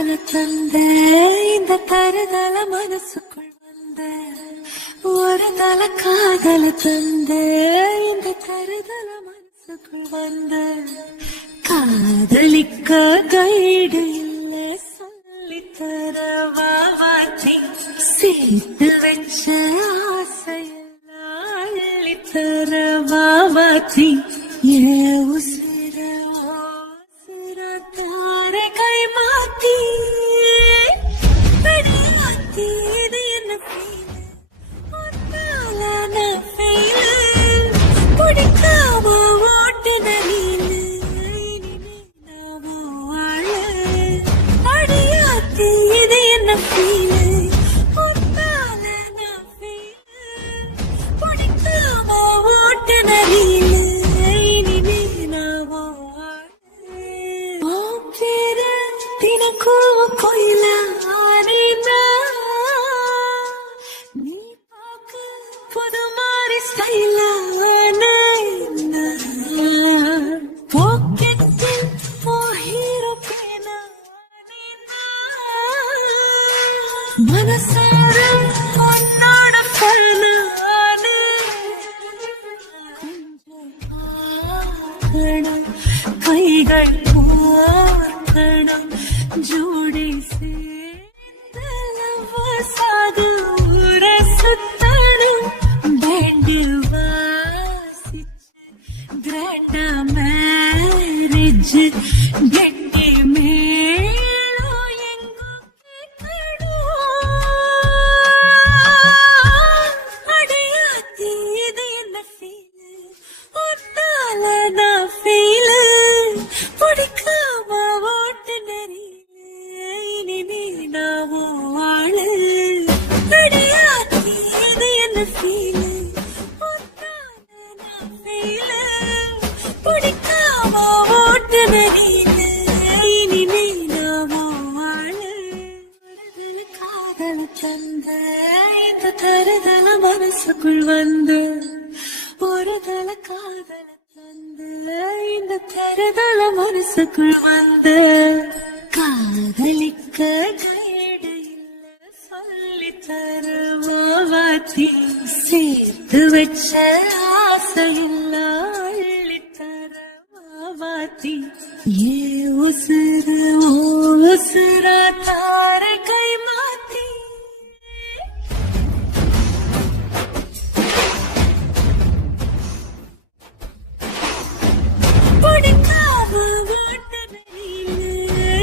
காதல தந்த இந்த தருதல மனசுக்குள் வந்த ஒரு தல காதல தந்த இந்த தருதல மனசுக்குள் வந்த காதலிக்க கைடு இல்ல சொல்லித்தர வாவாச்சி சேர்த்து வச்ச ஆசையெல்லாம் அள்ளித்தர வாவாச்சி ஏ உசிர தார கை மாத்தி மாத்தி இது என்ன பிடிக்காம ஓட்டு நலீலு அடியாத்தி இது என்ன ஃபீலு பிடிக்காம ஓட்டு நலீலு கோயில நீ பார்க்க புது மாதிரி ஸ்டைல பாக்கெட்டில் ஹீரோ பேனா மனசார உன்னோட ஃபேனா கைகள் பார்க்கணும் ஜோடி சாது ஊர சுத்தானும் பேண்டு வாசிச்சு கிராண்டா மேரேஜ் கெட்டி மேளோ எங்கோ கேட்கணும் அடையாத்தி இது என்ன ஃபீலு ஒன்னால நான் ஃபீலு பிடிக்காம ஓட்டு நெறி பிடிக்காம ஓட்டு நதியில இனிமே காதல தந்த இந்த தருதல மனசுக்குள் வந்து ஒரு தல காதல தந்த இந்த தருதல மனசுக்குள் வந்து காதலிக்க கைடு இல்ல சொல்லி தருவாத்தி சேர்த்து வச்ச ஆசையில்ல அள்ளி தருவாத்தி ஏ உசுர ஓ உசுரா